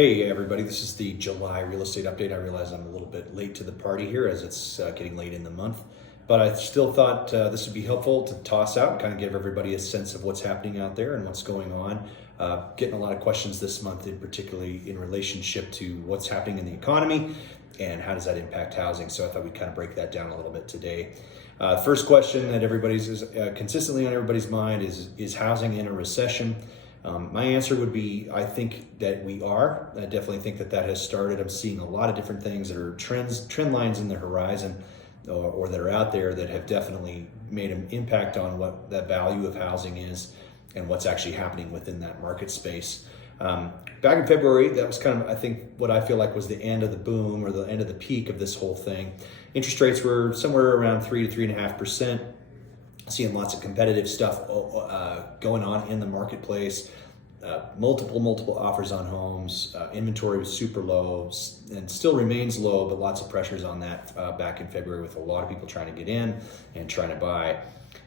Hey everybody, this is the July real estate update. I realize I'm a little bit late to the party here as it's getting late in the month, but I still thought this would be helpful to toss out and kind of give everybody a sense of what's happening out there and what's going on. Getting a lot of questions this month, particularly in relationship to what's happening in the economy and how does that impact housing. So I thought we'd kind of break that down a little bit today. First question that everybody's is consistently on everybody's mind is housing in a recession? My answer would be, I think that we are. I definitely think that has started. I'm seeing a lot of different things that are trend lines in the horizon or that are out there that have definitely made an impact on what that value of housing is and what's actually happening within that market space. Back in February, that was kind of, I think, what I feel like was the end of the boom or the end of the peak of this whole thing. Interest rates were somewhere around 3 to 3.5%. Seeing lots of competitive stuff going on in the marketplace, multiple offers on homes. Inventory was super low and still remains low, but lots of pressures on that back in February with a lot of people trying to get in and trying to buy.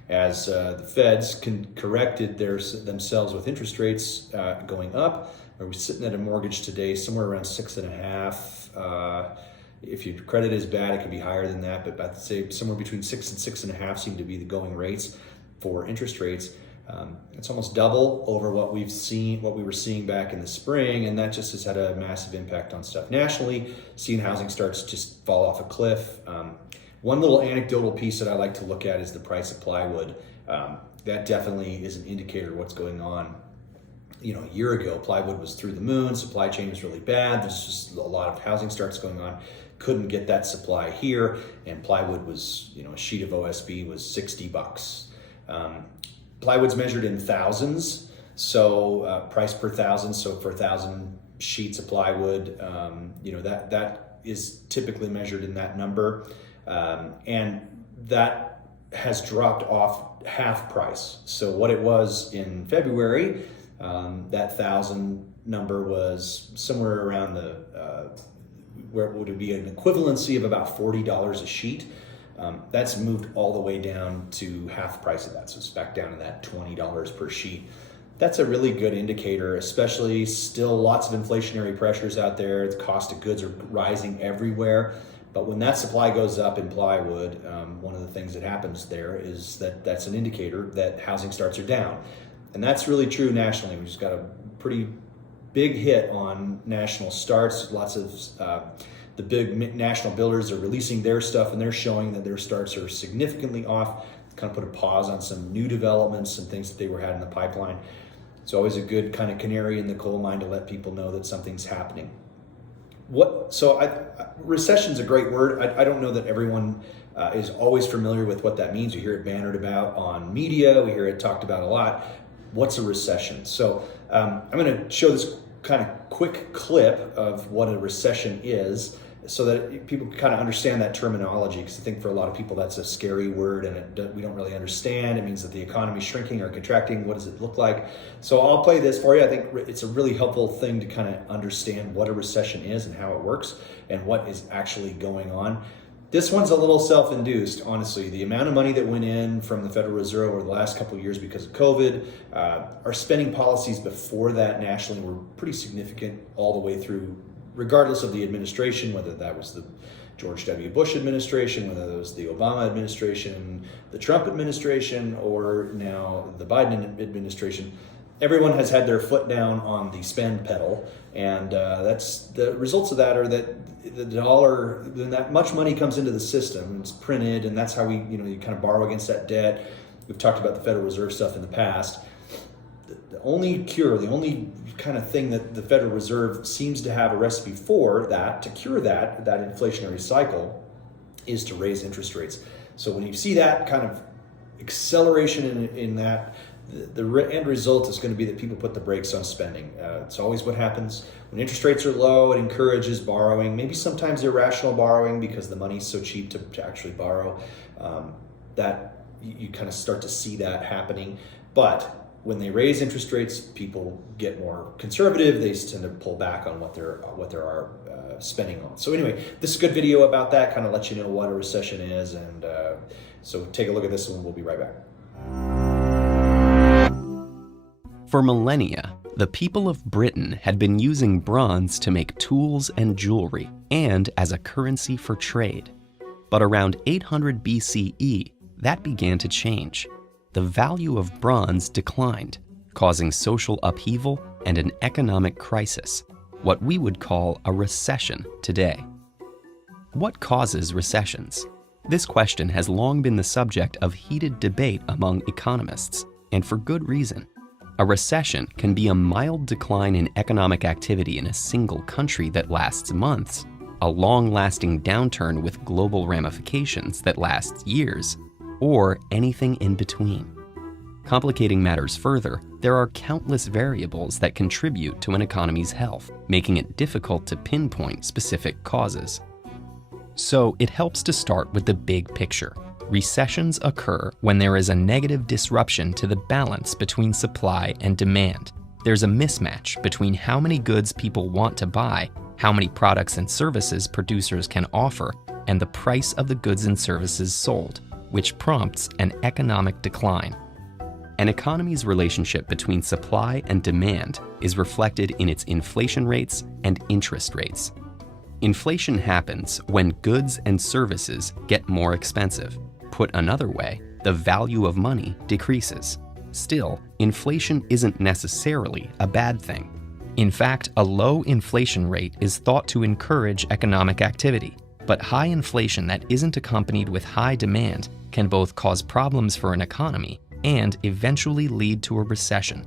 As the Feds corrected themselves with interest rates going up, we're sitting at a mortgage today somewhere around 6.5%. If your credit is bad, it could be higher than that, but I'd say somewhere between 6 and 6.5 seem to be the going rates for interest rates. It's almost double over what we were seeing back in the spring, and that just has had a massive impact on stuff nationally. Seeing housing starts just fall off a cliff. One little anecdotal piece that I like to look at is the price of plywood. That definitely is an indicator of what's going on. You know, a year ago, plywood was through the moon, supply chain was really bad. There's just a lot of housing starts going on. Couldn't get that supply here, and plywood was, a sheet of OSB was $60. Plywood's measured in thousands, so price per thousand. So for 1,000 sheets of plywood, that is typically measured in that number, and that has dropped off half price. So what it was in February, that 1,000 number was somewhere around where it would be an equivalency of about $40 a sheet. That's moved all the way down to half price of that. So it's back down to that $20 per sheet. That's a really good indicator, especially still lots of inflationary pressures out there. The cost of goods are rising everywhere. But when that supply goes up in plywood, one of the things that happens there is that's an indicator that housing starts are down. And that's really true nationally. We just got a pretty big hit on national starts. Lots of the big national builders are releasing their stuff, and they're showing that their starts are significantly off. Kind of put a pause on some new developments and things that they had in the pipeline. It's always a good kind of canary in the coal mine to let people know that something's happening. Recession's a great word. I don't know that everyone is always familiar with what that means. We hear it bannered about on media. We hear it talked about a lot. What's a recession? So I'm going to show this kind of quick clip of what a recession is so that people can kind of understand that terminology, because I think for a lot of people that's a scary word and we don't really understand. It means that the economy's shrinking or contracting. What does it look like? So I'll play this for you. I think it's a really helpful thing to kind of understand what a recession is and how it works and what is actually going on. This one's a little self-induced, honestly. The amount of money that went in from the Federal Reserve over the last couple of years because of COVID, our spending policies before that nationally were pretty significant all the way through, regardless of the administration, whether that was the George W. Bush administration, whether it was the Obama administration, the Trump administration, or now the Biden administration. Everyone has had their foot down on the spend pedal, and that's the results of that are that the dollar, when that much money comes into the system, it's printed, and that's how you kind of borrow against that debt. We've talked about the Federal Reserve stuff in the past. The only kind of thing that the Federal Reserve seems to have a recipe for to cure that inflationary cycle is to raise interest rates. So when you see that kind of acceleration in that, the end result is going to be that people put the brakes on spending. It's always what happens. When interest rates are low, it encourages borrowing, maybe sometimes irrational borrowing because the money's so cheap to actually borrow. That you kind of start to see that happening. But when they raise interest rates, people get more conservative. They tend to pull back on what they're spending on. So anyway, this is a good video about that, kind of let you know what a recession is. And so take a look at this one. We'll be right back. For millennia, the people of Britain had been using bronze to make tools and jewelry and as a currency for trade. But around 800 BCE, that began to change. The value of bronze declined, causing social upheaval and an economic crisis, what we would call a recession today. What causes recessions? This question has long been the subject of heated debate among economists, and for good reason. A recession can be a mild decline in economic activity in a single country that lasts months, a long-lasting downturn with global ramifications that lasts years, or anything in between. Complicating matters further, there are countless variables that contribute to an economy's health, making it difficult to pinpoint specific causes. So it helps to start with the big picture. Recessions occur when there is a negative disruption to the balance between supply and demand. There's a mismatch between how many goods people want to buy, how many products and services producers can offer, and the price of the goods and services sold, which prompts an economic decline. An economy's relationship between supply and demand is reflected in its inflation rates and interest rates. Inflation happens when goods and services get more expensive. Put another way, the value of money decreases. Still, inflation isn't necessarily a bad thing. In fact, a low inflation rate is thought to encourage economic activity, but high inflation that isn't accompanied with high demand can both cause problems for an economy and eventually lead to a recession.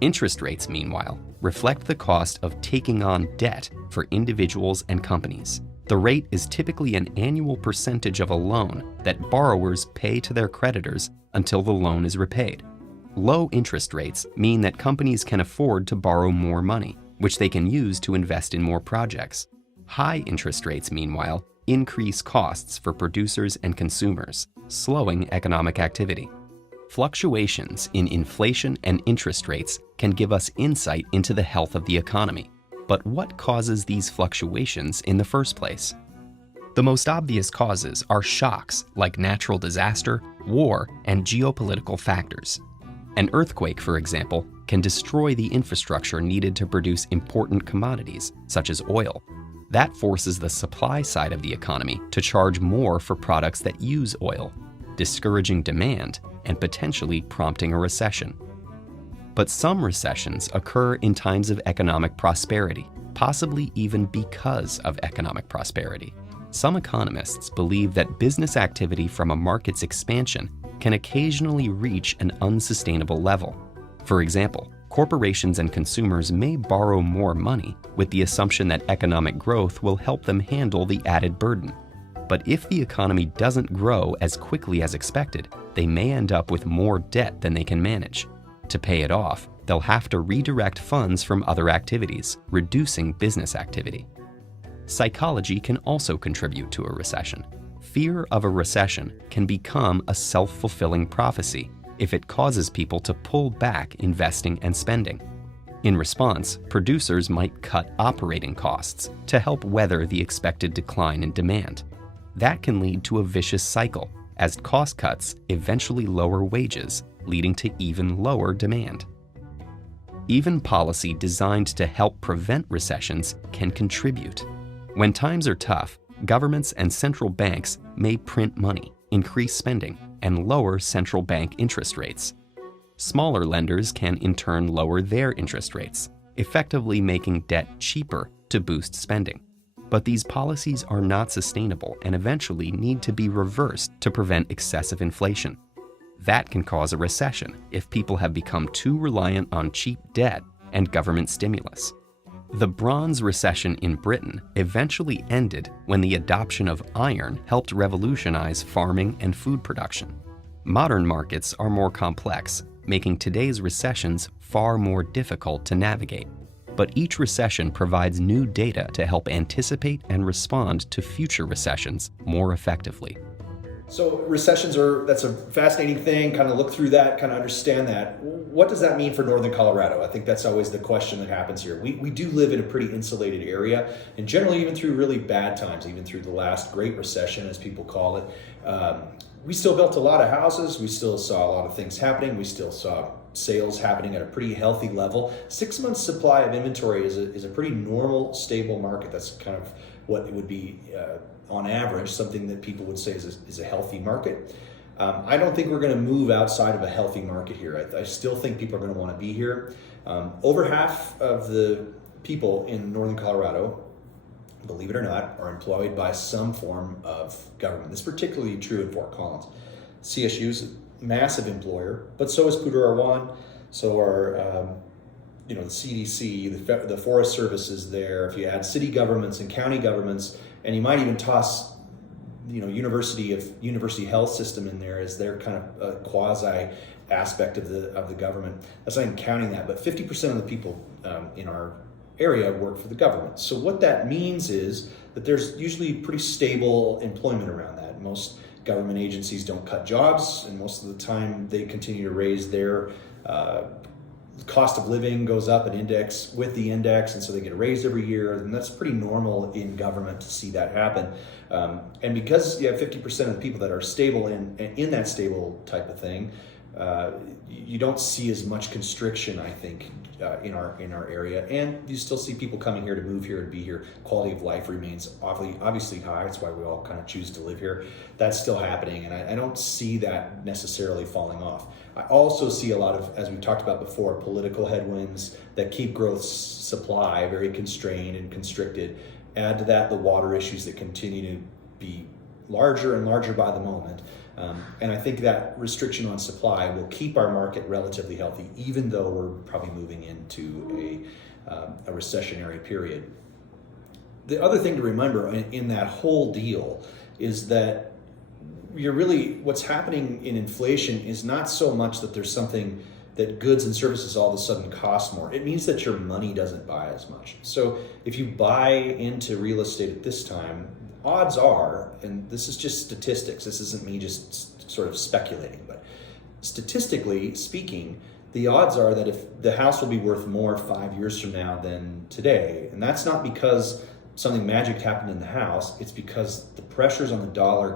Interest rates, meanwhile, reflect the cost of taking on debt for individuals and companies. The rate is typically an annual percentage of a loan that borrowers pay to their creditors until the loan is repaid. Low interest rates mean that companies can afford to borrow more money, which they can use to invest in more projects. High interest rates, meanwhile, increase costs for producers and consumers, slowing economic activity. Fluctuations in inflation and interest rates can give us insight into the health of the economy. But what causes these fluctuations in the first place? The most obvious causes are shocks like natural disaster, war, and geopolitical factors. An earthquake, for example, can destroy the infrastructure needed to produce important commodities, such as oil. That forces the supply side of the economy to charge more for products that use oil, discouraging demand and potentially prompting a recession. But some recessions occur in times of economic prosperity, possibly even because of economic prosperity. Some economists believe that business activity from a market's expansion can occasionally reach an unsustainable level. For example, corporations and consumers may borrow more money with the assumption that economic growth will help them handle the added burden. But if the economy doesn't grow as quickly as expected, they may end up with more debt than they can manage. To pay it off, they'll have to redirect funds from other activities, reducing business activity. Psychology can also contribute to a recession. Fear of a recession can become a self-fulfilling prophecy if it causes people to pull back investing and spending. In response, producers might cut operating costs to help weather the expected decline in demand. That can lead to a vicious cycle, as cost cuts eventually lower wages, leading to even lower demand. Even policy designed to help prevent recessions can contribute. When times are tough, governments and central banks may print money, increase spending, and lower central bank interest rates. Smaller lenders can in turn lower their interest rates, effectively making debt cheaper to boost spending. But these policies are not sustainable and eventually need to be reversed to prevent excessive inflation. That can cause a recession if people have become too reliant on cheap debt and government stimulus. The Bronze Recession in Britain eventually ended when the adoption of iron helped revolutionize farming and food production. Modern markets are more complex, making today's recessions far more difficult to navigate. But each recession provides new data to help anticipate and respond to future recessions more effectively. So recessions that's a fascinating thing, kind of look through that, kind of understand that. What does that mean for Northern Colorado? I think that's always the question that happens here. We do live in a pretty insulated area, and generally even through really bad times, even through the last Great Recession, as people call it, we still built a lot of houses. We still saw a lot of things happening. We still saw sales happening at a pretty healthy level. 6 months supply of inventory is a pretty normal, stable market. That's kind of what it would be on average, something that people would say is a healthy market. I don't think we're going to move outside of a healthy market here. I still think people are going to want to be here. Over half of the people in northern Colorado, believe it or not, are employed by some form of government. This is particularly true in Fort Collins. CSU's a massive employer, but so is Poudre R1, so are the CDC, the Forest Service is there. If you add city governments and county governments, and you might even toss university health system in there as their kind of a quasi aspect of the government. That's not even counting that, but 50% of the people in our area work for the government. So what that means is that there's usually pretty stable employment around that. Most government agencies don't cut jobs, and most of the time they continue to raise their cost of living goes up an index with the index, and so they get raised every year, and that's pretty normal in government to see that happen. And because you have 50% of the people that are stable in that stable type of thing, you don't see as much constriction, I think, in our area, and you still see people coming here to move here and be here. Quality of life remains obviously high. That's why we all kind of choose to live here. That's still happening, and I don't see that necessarily falling off. I also see a lot of, as we've talked about before, political headwinds that keep growth supply very constrained and constricted. Add to that the water issues that continue to be larger and larger by the moment. And I think that restriction on supply will keep our market relatively healthy, even though we're probably moving into a recessionary period. The other thing to remember in that whole deal is that what's happening in inflation is not so much that there's something that goods and services all of a sudden cost more. It means that your money doesn't buy as much. So if you buy into real estate at this time, odds are, and this is just statistics, this isn't me just sort of speculating, but statistically speaking, the odds are that if the house will be worth more 5 years from now than today, and that's not because something magic happened in the house, it's because the pressures on the dollar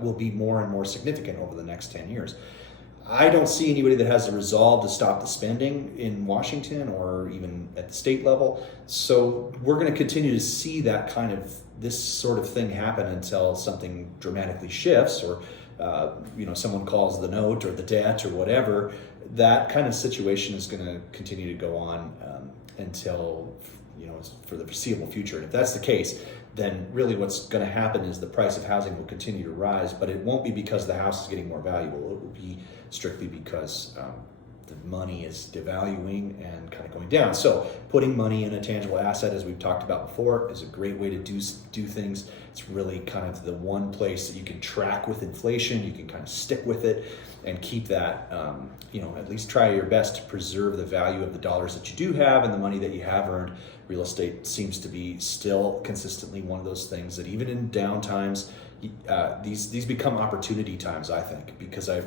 will be more and more significant over the next 10 years. I don't see anybody that has the resolve to stop the spending in Washington or even at the state level. So we're going to continue to see this sort of thing happen until something dramatically shifts, or someone calls the note or the debt or whatever. That kind of situation is going to continue to go on until for the foreseeable future. And if that's the case, then really what's going to happen is the price of housing will continue to rise, but it won't be because the house is getting more valuable. It will be strictly because the money is devaluing and kind of going down. So putting money in a tangible asset, as we've talked about before, is a great way to do things. It's really kind of the one place that you can track with inflation. You can kind of stick with it and keep that, at least try your best to preserve the value of the dollars that you do have and the money that you have earned. Real estate seems to be still consistently one of those things that even in down times, these become opportunity times, I think, because I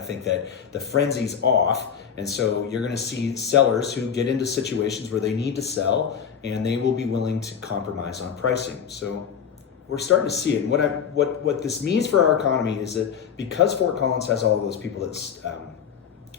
think that the frenzy's off, and so you're going to see sellers who get into situations where they need to sell, and they will be willing to compromise on pricing. So we're starting to see it. And what this means for our economy is that because Fort Collins has all of those people that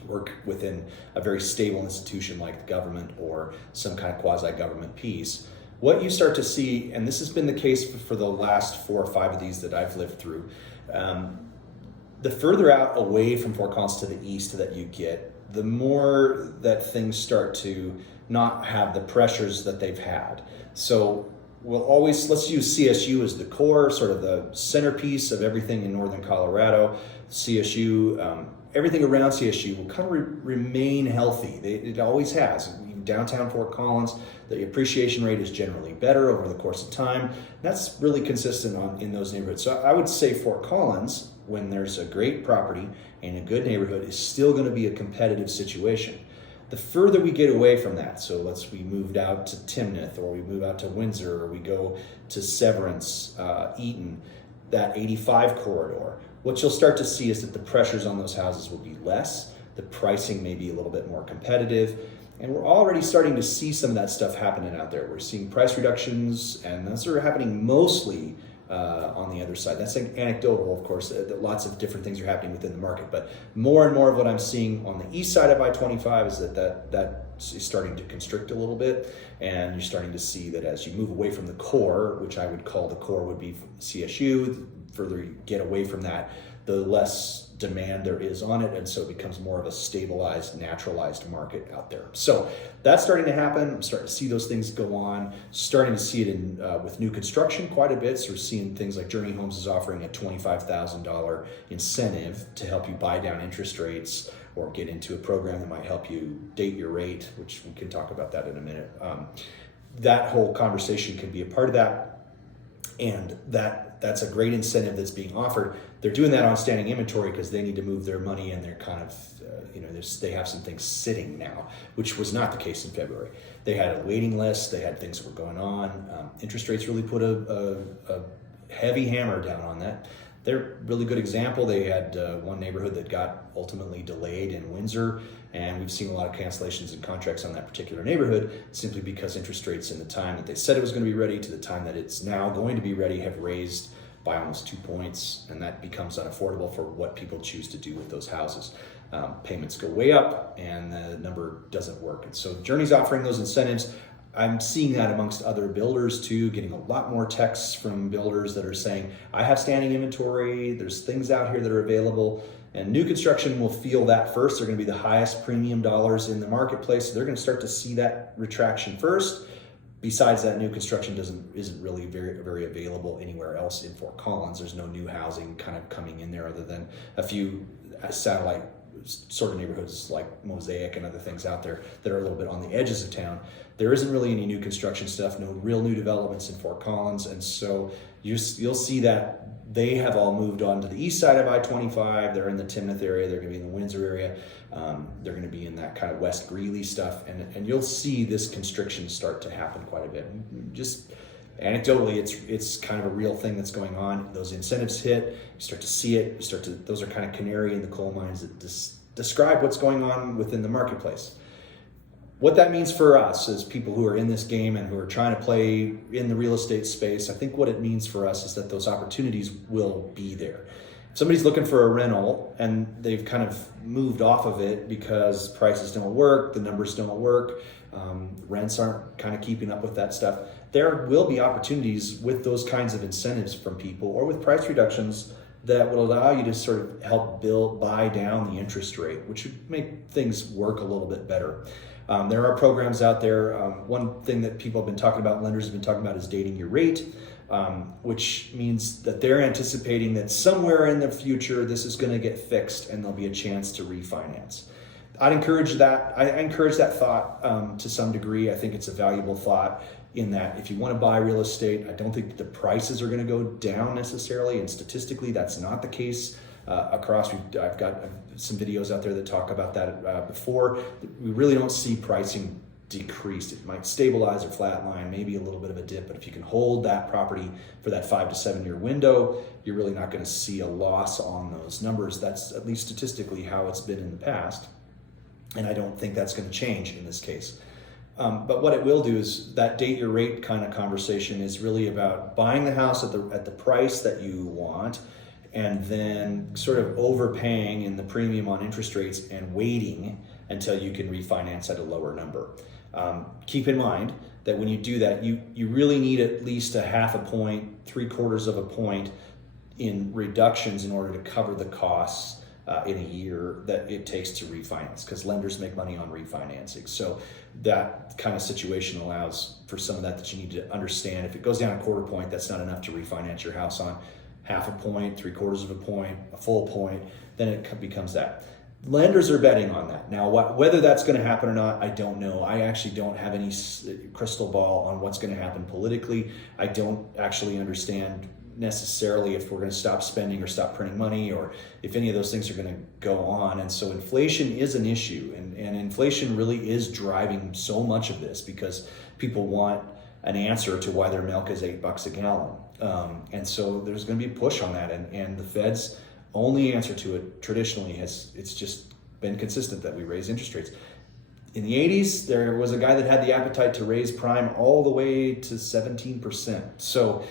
work within a very stable institution like the government or some kind of quasi-government piece, what you start to see, and this has been the case for the last 4 or 5 of these that I've lived through, the further out away from Fort Collins to the east that you get, the more that things start to not have the pressures that they've had. So let's use CSU as the core, sort of the centerpiece of everything in northern Colorado. CSU, everything around CSU will kind of remain healthy. It always has. Downtown Fort Collins, the appreciation rate is generally better over the course of time. That's really consistent in those neighborhoods. So I would say Fort Collins, when there's a great property in a good neighborhood, is still going to be a competitive situation. The further we get away from that, so we moved out to Timnath, or we move out to Windsor, or we go to Severance, Eaton, that 85 corridor, what you'll start to see is that the pressures on those houses will be less. The pricing may be a little bit more competitive. And we're already starting to see some of that stuff happening out there. We're seeing price reductions, and those are happening mostly on the other side. That's anecdotal, of course. Lots of different things are happening within the market, but more and more of what I'm seeing on the east side of I-25 is that is starting to constrict a little bit, and you're starting to see that as you move away from the core, which I would call the core would be CSU, the further you get away from that, the less demand there is on it, and so it becomes more of a stabilized, naturalized market out there. So that's starting to happen. I'm starting to see those things go on, starting to see it in with new construction quite a bit. So we're seeing things like Journey Homes is offering a $25,000 incentive to help you buy down interest rates or get into a program that might help you date your rate, which we can talk about that in a minute. That whole conversation can be a part of that, and that's a great incentive that's being offered. They're doing that on standing inventory because they need to move their money, and they're kind of, they have some things sitting now, which was not the case in February. They had a waiting list, they had things that were going on. Interest rates really put a heavy hammer down on that. They're a really good example. They had one neighborhood that got ultimately delayed in Windsor, and we've seen a lot of cancellations in contracts on that particular neighborhood simply because interest rates in the time that they said it was going to be ready to the time that it's now going to be ready have raised by almost 2 points, and that becomes unaffordable for what people choose to do with those houses. Payments go way up, and the number doesn't work. And so Journey's offering those incentives. I'm seeing that amongst other builders too, getting a lot more texts from builders that are saying, I have standing inventory, there's things out here that are available. And new construction will feel that first. They're going to be the highest premium dollars in the marketplace. So they're going to start to see that retraction first. Besides that, new construction isn't really very available anywhere else in Fort Collins. There's no new housing kind of coming in there other than a few satellite sort of neighborhoods like Mosaic and other things out there that are a little bit on the edges of town. There isn't really any new construction stuff, no real new developments in Fort Collins, and so you'll see that they have all moved on to the east side of I-25. They're in the Timnath area, they're going to be in the Windsor area, they're going to be in that kind of West Greeley stuff, and you'll see this constriction start to happen quite a bit. Just anecdotally, it's kind of a real thing that's going on. Those incentives hit, you start to see it, those are kind of canary in the coal mines that describe what's going on within the marketplace. What that means for us as people who are in this game and who are trying to play in the real estate space, I think what it means for us is that those opportunities will be there. If somebody's looking for a rental and they've kind of moved off of it because prices don't work, the numbers don't work, rents aren't kind of keeping up with that stuff, there will be opportunities with those kinds of incentives from people or with price reductions that will allow you to sort of help buy down the interest rate, which would make things work a little bit better. There are programs out there. One thing that people have been talking about, lenders have been talking about, is dating your rate, which means that they're anticipating that somewhere in the future this is going to get fixed and there'll be a chance to refinance. I'd encourage that. I encourage that thought to some degree. I think it's a valuable thought in that if you want to buy real estate, I don't think that the prices are going to go down necessarily, and statistically that's not the case. I've got some videos out there that talk about that before. We really don't see pricing decreased. It might stabilize or flatline, maybe a little bit of a dip, but if you can hold that property for that 5 to 7 year window, you're really not going to see a loss on those numbers. That's at least statistically how it's been in the past, and I don't think that's going to change in this case. But what it will do is that date your rate kind of conversation is really about buying the house at the price that you want, and then sort of overpaying in the premium on interest rates and waiting until you can refinance at a lower number. Keep in mind that when you do that, you really need at least a half a point, 3/4 of a point in reductions in order to cover the costs in a year that it takes to refinance, because lenders make money on refinancing. So that kind of situation allows for some of that you need to understand. If it goes down a 1/4 point, that's not enough to refinance your house on. Half a point, 3/4 of a point, a full point, then it becomes that. Lenders are betting on that. Now, whether that's going to happen or not, I don't know. I actually don't have any crystal ball on what's going to happen politically. I don't actually understand necessarily if we're going to stop spending or stop printing money, or if any of those things are going to go on. And so inflation is an issue, and inflation really is driving so much of this, because people want an answer to why their milk is $8 a gallon. And so there's going to be a push on that, and the Fed's only answer to it traditionally it's just been consistent that we raise interest rates. In the 80s, there was a guy that had the appetite to raise prime all the way to 17%. So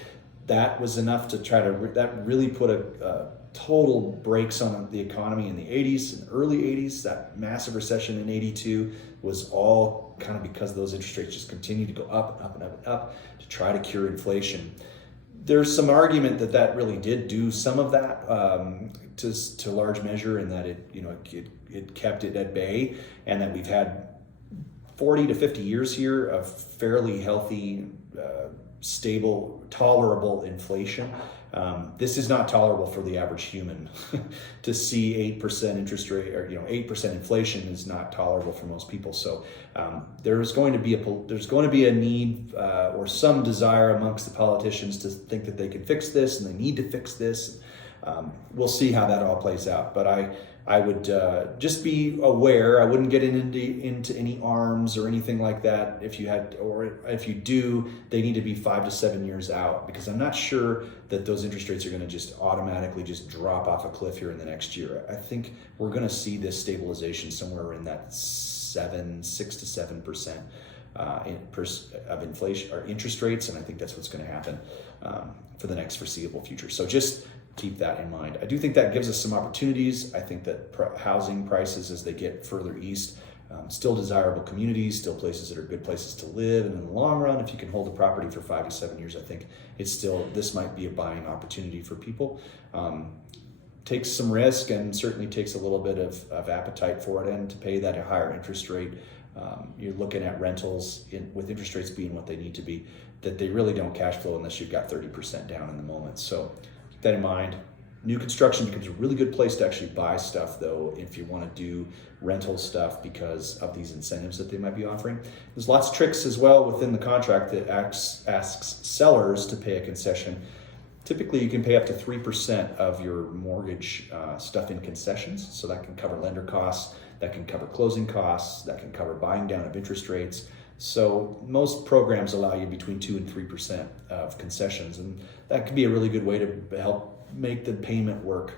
that was enough to try to, that really put a total brakes on the economy in the 80s, in the early 80s. That massive recession in 82 was all kind of because those interest rates just continued to go up and up and up and up to try to cure inflation. There's some argument that that really did do some of that to large measure, in that it kept it at bay, and that we've had 40 to 50 years here of fairly healthy, stable, tolerable inflation. This is not tolerable for the average human. To see 8% interest rate, or 8% inflation, is not tolerable for most people. So there's going to be a need or some desire amongst the politicians to think that they can fix this and they need to fix this. We'll see how that all plays out. But I would just be aware. I wouldn't get into any arms or anything like that. If you do, they need to be 5 to 7 years out, because I'm not sure that those interest rates are going to just automatically just drop off a cliff here in the next year. I think we're going to see this stabilization somewhere in that 6 to 7% of inflation or interest rates, and I think that's what's going to happen for the next foreseeable future. So just keep that in mind. I do think that gives us some opportunities. I think that housing prices, as they get further east, still desirable communities, still places that are good places to live, and in the long run, if you can hold a property for 5 to 7 years, I think this might be a buying opportunity for people. Takes some risk, and certainly takes a little bit of appetite for it, and to pay that a higher interest rate. You're looking at rentals with interest rates being what they need to be, that they really don't cash flow unless you've got 30% down in the moment. So keep that in mind. New construction becomes a really good place to actually buy stuff, though, if you want to do rental stuff, because of these incentives that they might be offering. There's lots of tricks as well within the contract that asks sellers to pay a concession. Typically, you can pay up to 3% of your mortgage stuff in concessions. So that can cover lender costs, that can cover closing costs, that can cover buying down of interest rates. So most programs allow you between 2 and 3% of concessions, and that can be a really good way to help make the payment work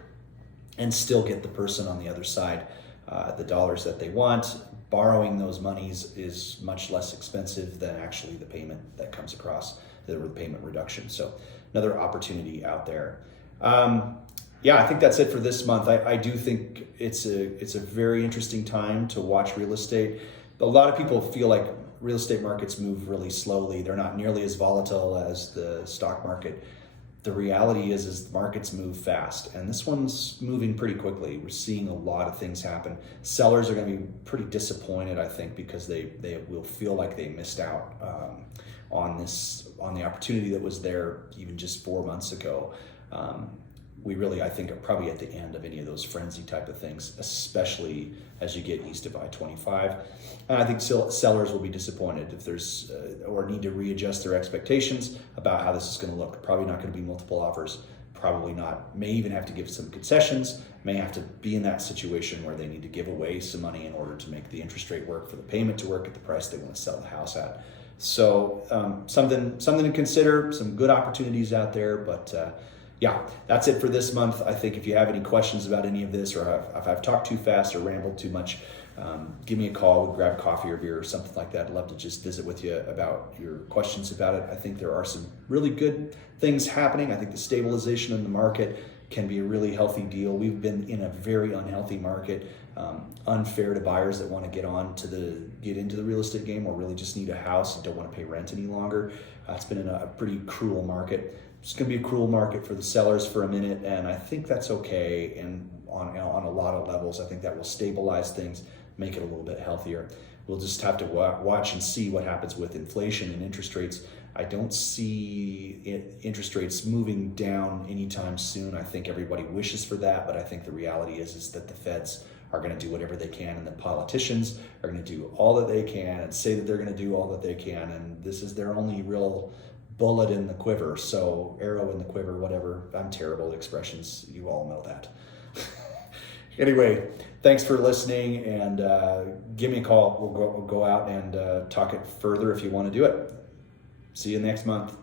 and still get the person on the other side the dollars that they want. Borrowing those monies is much less expensive than actually the payment that comes across, the payment reduction. So another opportunity out there. I think that's it for this month. I do think it's a very interesting time to watch real estate. A lot of people feel like real estate markets move really slowly. They're not nearly as volatile as the stock market. The reality is markets move fast, and this one's moving pretty quickly. We're seeing a lot of things happen. Sellers are going to be pretty disappointed, I think, because they will feel like they missed out on the opportunity that was there even just 4 months ago. We really, I think, are probably at the end of any of those frenzy type of things, especially as you get east of I-25. And I think sellers will be disappointed if there's, or need to readjust their expectations about how this is going to look. Probably not going to be multiple offers, probably not. May even have to give some concessions, may have to be in that situation where they need to give away some money in order to make the interest rate work, for the payment to work at the price they want to sell the house at. So something to consider, some good opportunities out there, but that's it for this month. I think if you have any questions about any of this, or if I've talked too fast or rambled too much, give me a call. We'll grab coffee or beer or something like that. I'd love to just visit with you about your questions about it. I think there are some really good things happening. I think the stabilization in the market can be a really healthy deal. We've been in a very unhealthy market, unfair to buyers that want to get into the real estate game, or really just need a house and don't want to pay rent any longer. It's been in a pretty cruel market. It's going to be a cruel market for the sellers for a minute, and I think that's okay. And on a lot of levels, I think that will stabilize things, make it a little bit healthier. We'll just have to watch and see what happens with inflation and interest rates. I don't see interest rates moving down anytime soon. I think everybody wishes for that, but I think the reality is that the Feds are going to do whatever they can, and the politicians are going to do all that they can and say that they're going to do all that they can, and this is their only real bullet in the quiver, so arrow in the quiver, whatever. I'm terrible at expressions. You all know that. Anyway, thanks for listening, and give me a call. We'll go out and talk it further if you want to do it. See you next month.